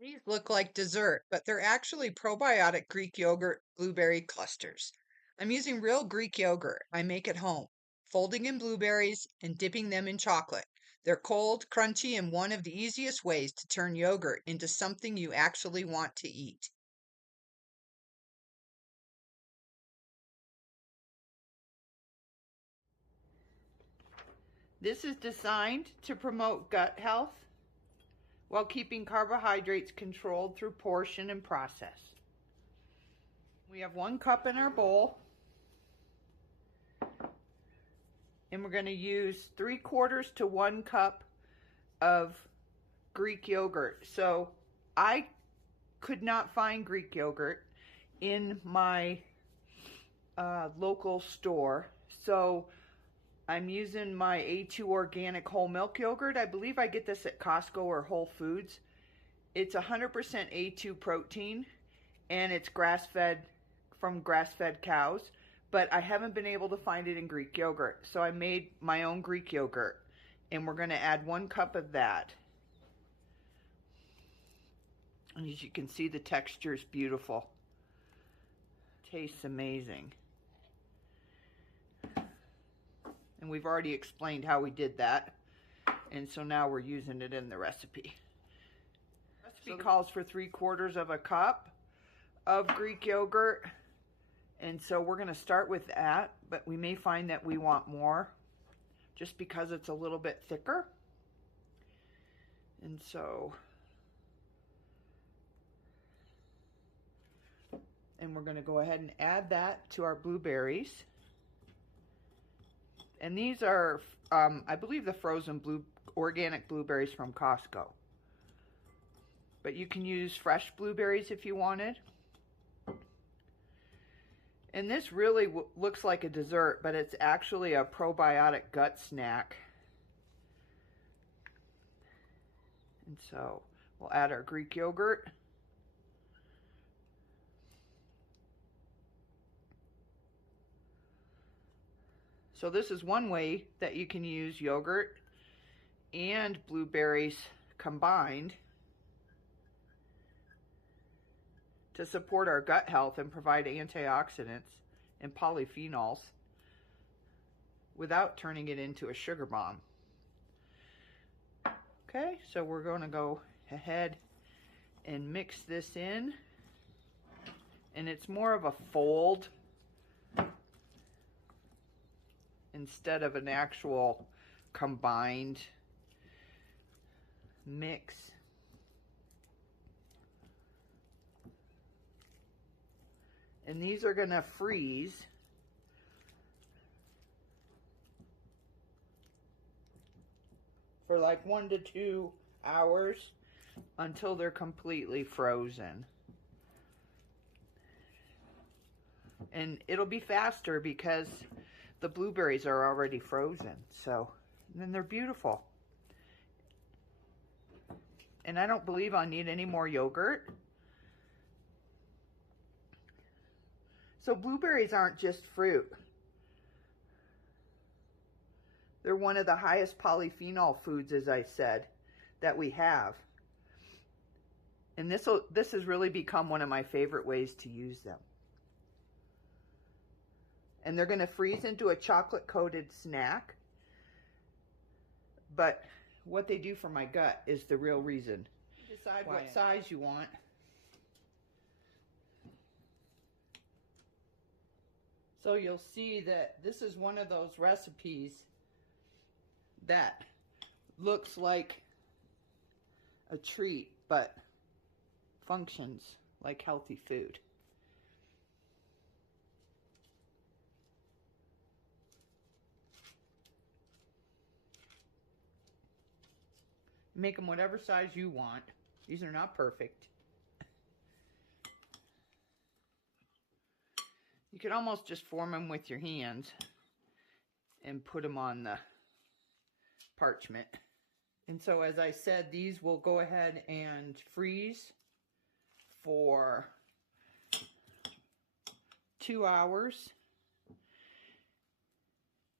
These look like dessert, but they're actually probiotic Greek yogurt blueberry clusters. I'm using real Greek yogurt I make at home, folding in blueberries and dipping them in chocolate. They're cold, crunchy, and one of the easiest ways to turn yogurt into something you actually want to eat. This is designed to promote gut health while keeping carbohydrates controlled through portion and process. We have 1 cup in our bowl, and we're going to use 3/4 to 1 cup of Greek yogurt. So I could not find Greek yogurt in my local store. So I'm using my A2 organic whole milk yogurt. I believe I get this at Costco or Whole Foods. It's 100% A2 protein, and it's grass-fed, from grass-fed cows, but I haven't been able to find it in Greek yogurt. So I made my own Greek yogurt, and we're going to add 1 cup of that. And as you can see, the texture is beautiful. Tastes amazing. And we've already explained how we did that. And so now we're using it in the recipe. The recipe calls for 3/4 of a cup of Greek yogurt. And so we're going to start with that, but we may find that we want more just because it's a little bit thicker. And so, and we're going to go ahead and add that to our blueberries. And these are, I believe, the frozen organic blueberries from Costco. But you can use fresh blueberries if you wanted. And this really looks like a dessert, but it's actually a probiotic gut snack. And so we'll add our Greek yogurt. So this is one way that you can use yogurt and blueberries combined to support our gut health and provide antioxidants and polyphenols without turning it into a sugar bomb. Okay, so we're going to go ahead and mix this in, and it's more of a fold instead of an actual combined mix. And these are going to freeze for like 1 to 2 hours until they're completely frozen. And it'll be faster because the blueberries are already frozen. So, and then they're beautiful. And I don't believe I'll need any more yogurt. So blueberries aren't just fruit. They're one of the highest polyphenol foods, as I said, that we have. And this has really become one of my favorite ways to use them. And they're going to freeze into a chocolate-coated snack. But what they do for my gut is the real reason. Decide what size you want. So you'll see that this is one of those recipes that looks like a treat, but functions like healthy food. Make them whatever size you want. These are not perfect. You could almost just form them with your hands and put them on the parchment. And so, as I said, these will go ahead and freeze for 2 hours.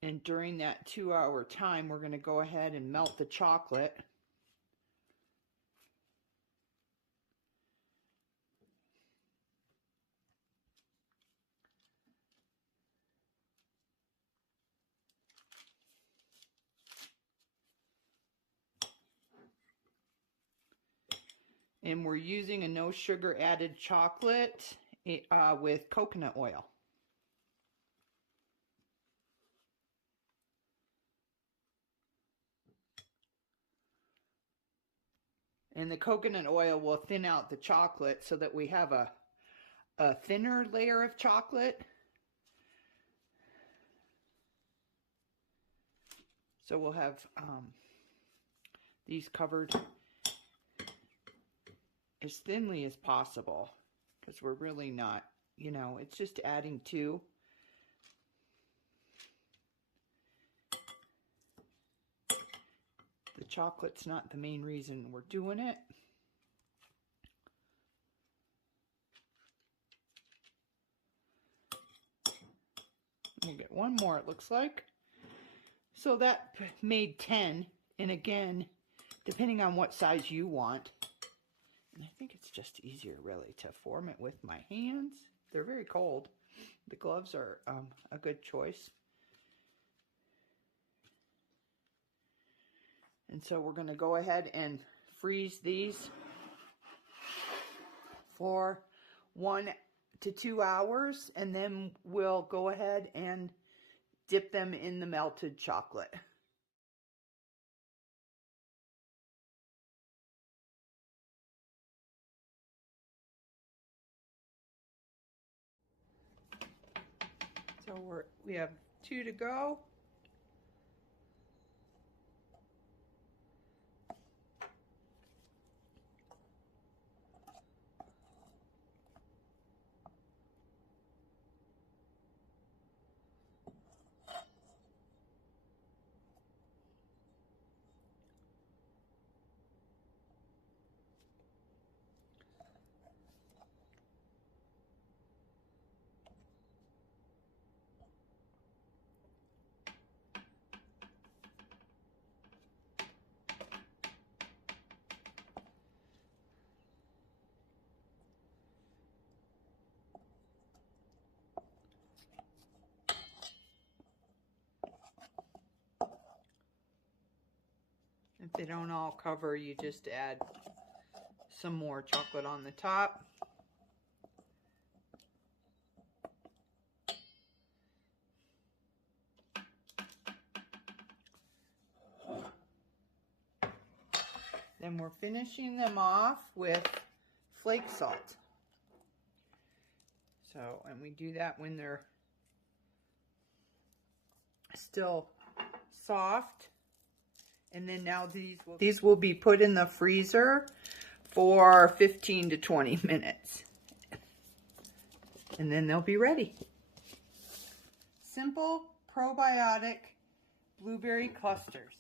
And during that 2-hour time, we're going to go ahead and melt the chocolate. And we're using a no sugar added chocolate with coconut oil. And the coconut oil will thin out the chocolate so that we have a thinner layer of chocolate. So we'll have these covered as thinly as possible, because we're really not, you know, it's just adding to. The chocolate's not the main reason we're doing it. We'll get one more, it looks like. So that made 10, and again, depending on what size you want, and I think it's just easier really to form it with my hands. They're very cold. The gloves are a good choice. And so we're going to go ahead and freeze these for 1 to 2 hours, and then we'll go ahead and dip them in the melted chocolate. So we have 2 to go. If they don't all cover, you just add some more chocolate on the top. Then we're finishing them off with flake salt. So, and we do that when they're still soft. And then now these will be put in the freezer for 15 to 20 minutes. And then they'll be ready. Simple probiotic blueberry clusters.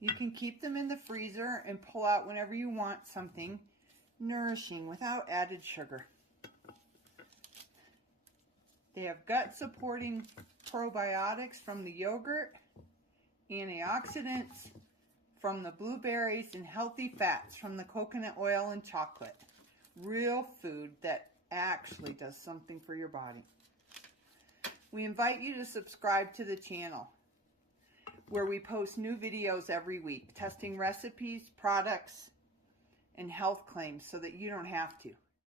You can keep them in the freezer and pull out whenever you want something nourishing without added sugar. They have gut-supporting probiotics from the yogurt, antioxidants from the blueberries, and healthy fats from the coconut oil and chocolate. Real food that actually does something for your body. We invite you to subscribe to the channel, where we post new videos every week, testing recipes, products, and health claims so that you don't have to.